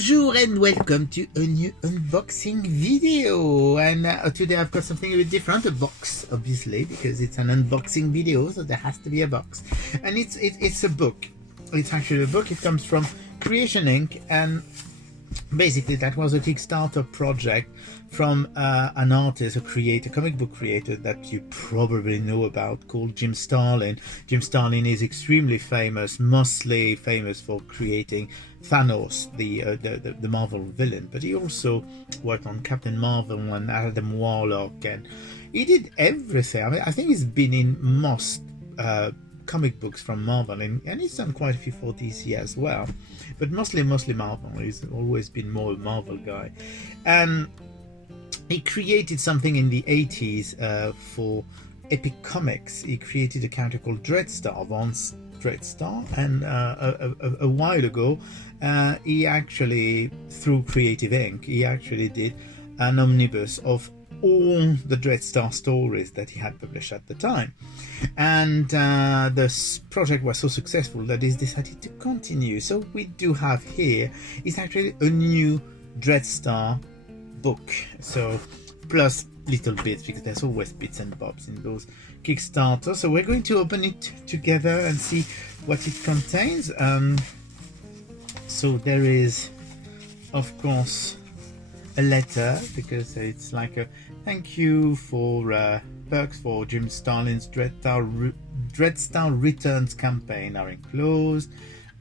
Bonjour and welcome to a new unboxing video, and today I've got something a bit different, a box obviously, because it's an unboxing video, so there has to be a box. And it's a book. It's actually a book. It comes from Creation Inc. and basically that was a Kickstarter project from an artist, a comic book creator that you probably know about, called Jim Starlin. Jim Starlin is extremely famous, mostly famous for creating Thanos, the Marvel villain, but he also worked on Captain Marvel and Adam Warlock, and he did everything. I mean, I think he's been in most comic books from Marvel, and he's done quite a few for DC as well, but mostly Marvel. He's always been more a Marvel guy, and he created something in the 80s for Epic Comics. He created a character called Dreadstar, once Dreadstar, and a while ago he actually, through Creative Inc., he actually did an omnibus of all the Dreadstar stories that he had published at the time, and this project was so successful that he's decided to continue. So we do have here is actually a new Dreadstar book, so plus little bits, because there's always bits and bobs in those Kickstarter. So we're going to open it together and see what it contains. So there is, of course, a letter, because it's like a thank you for perks for Jim Starlin's Dreadstar Returns campaign are enclosed,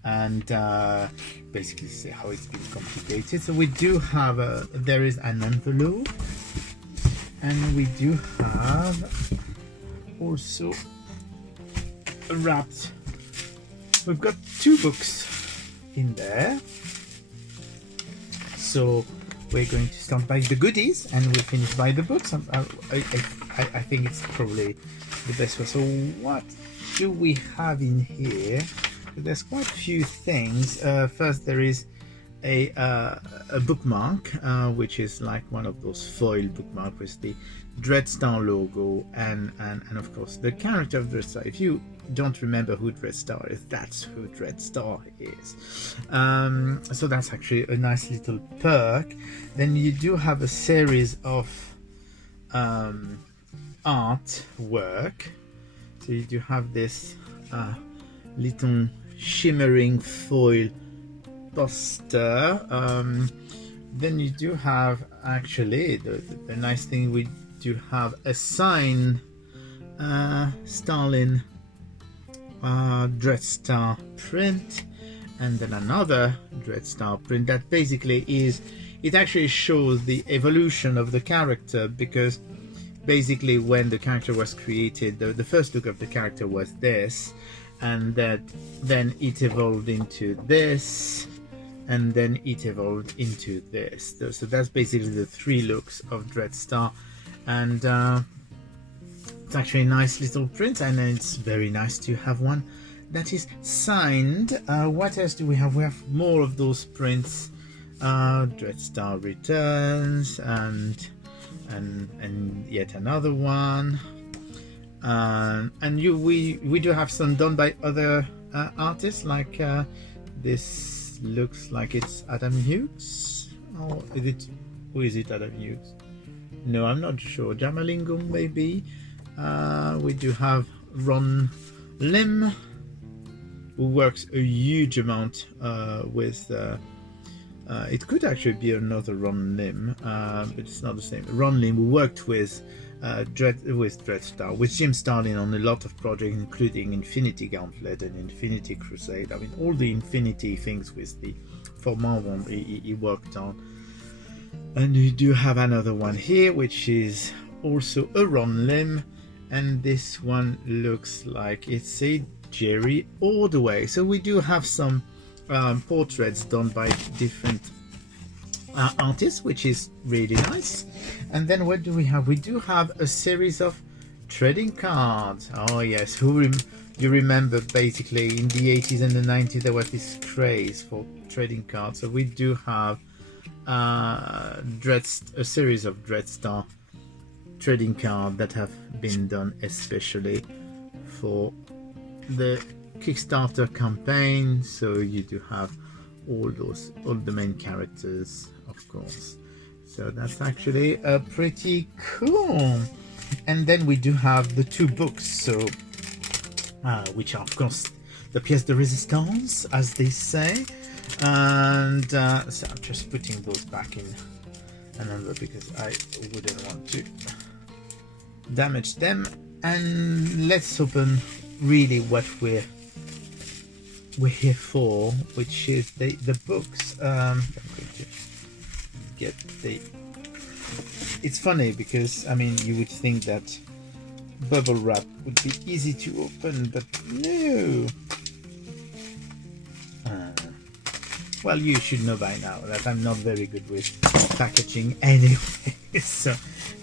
and basically say how it's been complicated. So we do have there is an envelope, and we do have also wrapped. We've got two books in there, so we're going to start by the goodies and we'll finish by the books. I think it's probably the best way. So what do we have in here? There's quite a few things. First, there is a bookmark, which is like one of those foil bookmark with the Dreadstar logo, and of course the character of Dreadstar. If you don't remember who Dreadstar is, that's who Dreadstar is. So that's actually a nice little perk. Then you do have a series of artwork. So you do have this little shimmering foil poster. Then you do have actually the nice thing, we do have a signed Starlin Dreadstar print, and then another Dreadstar print that basically is, it actually shows the evolution of the character, because basically when the character was created, the first look of the character was this, and that then it evolved into this, and then it evolved into this. So that's basically the three looks of Dreadstar, and it's actually a nice little print, and it's very nice to have one that is signed. What else do we have? We have more of those prints. Dreadstar Returns, and yet another one. And we do have some done by other artists, like this looks like it's Adam Hughes, or is it, who is it? Adam Hughes? No, I'm not sure. Jamalingam maybe. We do have Ron Lim, who works a huge amount with it could actually be another Ron Lim, but it's not the same. Ron Lim, who worked with Dreadstar, with Jim Starlin on a lot of projects, including Infinity Gauntlet and Infinity Crusade. I mean, all the Infinity things for Marvel he worked on. And we do have another one here, which is also a Ron Lim, and this one looks like it's a Jerry Ordway. So we do have some portraits done by different artists, which is really nice. And then what do we have? We do have a series of trading cards. Oh yes, you remember basically in the 80s and the 90s there was this craze for trading cards. So we do have a series of Dreadstar trading cards that have been done especially for the Kickstarter campaign. So you do have all the main characters, of course. So that's actually pretty cool. And then we do have the two books, so which are of course the pièce de résistance, as they say. And so I'm just putting those back in another because I wouldn't want to damage them. And let's open really what we're here for, which is the books. I'm going to get the. It's funny because I mean you would think that bubble wrap would be easy to open, but no. Well, you should know by now that I'm not very good with packaging anyway. So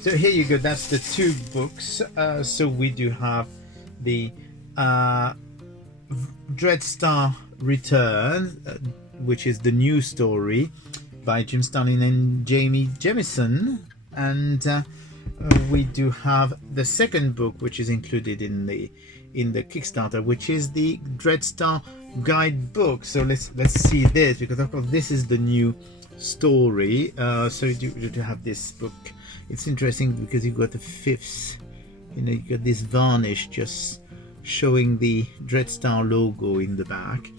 here you go. That's the two books. So we do have the Dreadstar Returns, which is the new story by Jim Starlin and Jamie Jemison, and we do have the second book, which is included in the Kickstarter, which is the Dreadstar guidebook. So let's see this, because of course this is the new story. So you do have this book. It's interesting because you got the fifth, you got this varnish just showing the Dreadstar logo in the back,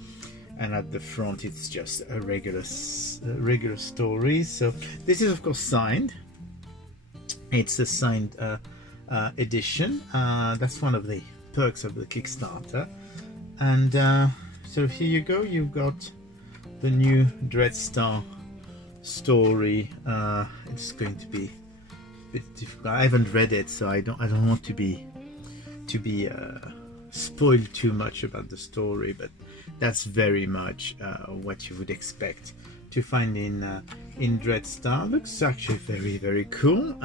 and at the front it's just a regular story. So this is of course signed. It's a signed edition. That's one of the perks of the Kickstarter. And so here you go. You've got the new Dreadstar story. It's going to be a bit difficult. I haven't read it, so I don't want to be spoiled too much about the story, but that's very much what you would expect to find in Dreadstar. Looks actually very, very cool.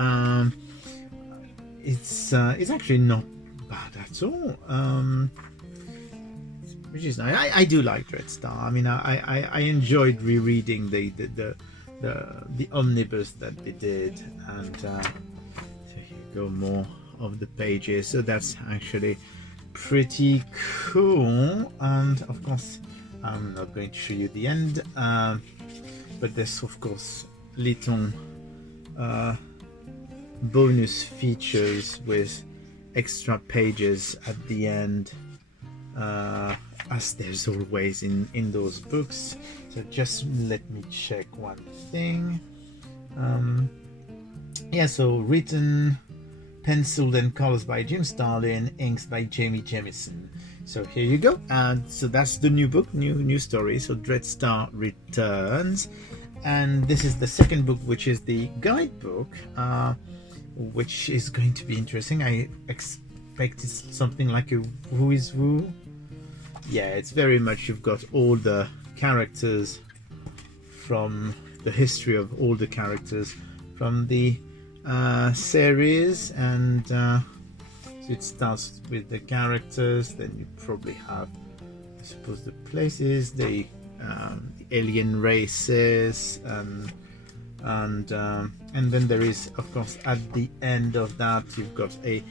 It's actually not bad at all. Which is nice. I do like Dreadstar. I mean, I enjoyed rereading the omnibus that they did, and so here you go, more of the pages. So that's actually pretty cool. And of course I'm not going to show you the end, but there's of course little bonus features with extra pages at the end, as there's always in those books. So just let me check one thing. Yeah, so written, penciled and colors by Jim Starlin, inks by Jamie Jemison. So here you go. And so that's the new book, new story. So Dreadstar Returns, and this is the second book, which is the guidebook, which is going to be interesting. I expect it's something like a Who is Who. Yeah, it's very much, you've got all the characters from the history of all the characters from the series, and so it starts with the characters, then you probably have, I suppose, the places, the alien races, and then there is, of course, at the end of that, you've got a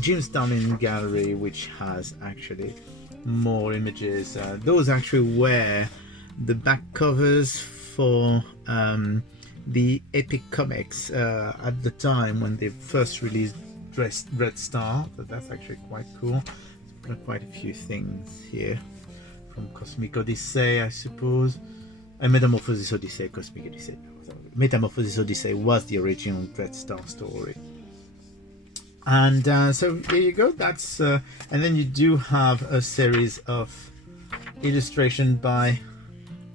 Jim Starlin gallery, which has actually more images. Those actually were the back covers for the Epic Comics at the time when they first released Dreadstar. So that's actually quite cool. There's quite a few things here from Cosmic Odyssey, I suppose. Metamorphosis Odyssey, Cosmic Odyssey. Metamorphosis Odyssey was the original Dreadstar story. And so there you go. That's and then you do have a series of illustration by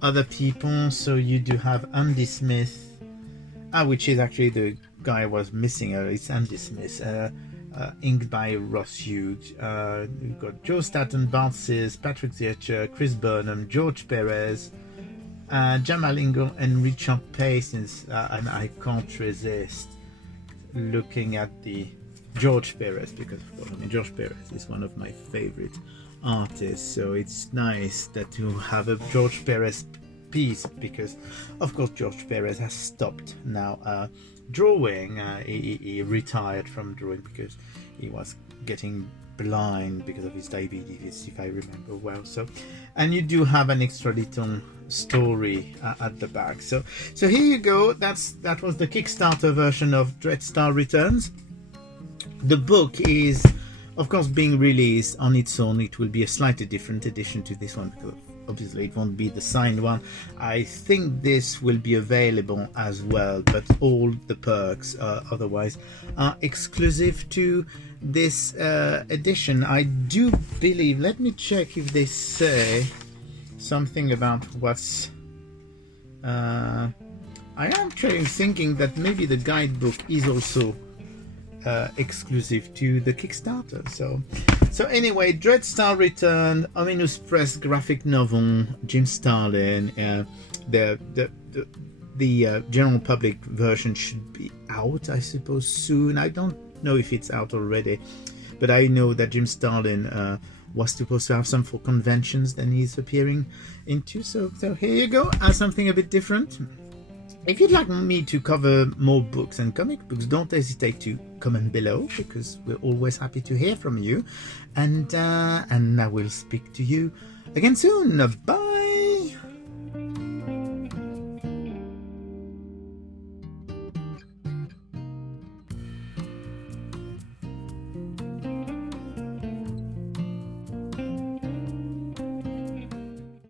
other people. So you do have Andy Smith, which is actually the guy I was missing. It's Andy Smith, inked by Ross Hughes. We've got Joe Staton, Bart Sears, Patrick Ziercher, Chris Burnham, George Perez, Jamal Ingle, and Richard Pace. And I can't resist looking at the George Perez, because of course, I mean, George Perez is one of my favorite artists, so it's nice that to have a George Perez piece, because of course George Perez has stopped now drawing. He retired from drawing because he was getting blind because of his diabetes, if I remember well. So, and you do have an extra little story at the back. So here you go. That was the Kickstarter version of Dreadstar Returns. The book is, of course, being released on its own. It will be a slightly different edition to this one because obviously it won't be the signed one. I think this will be available as well, but all the perks otherwise are exclusive to this edition. I do believe, let me check if they say something about what's I am thinking that maybe the guidebook is also exclusive to the Kickstarter. So anyway, Dreadstar Return, ominous press graphic novel, Jim Starlin. The general public version should be out, I suppose, soon. I don't know if it's out already, but I know that Jim Starlin was supposed to have some for conventions that he's appearing into. So here you go, something a bit different. If you'd like me to cover more books and comic books, don't hesitate to comment below, because we're always happy to hear from you. And I will speak to you again soon. Bye!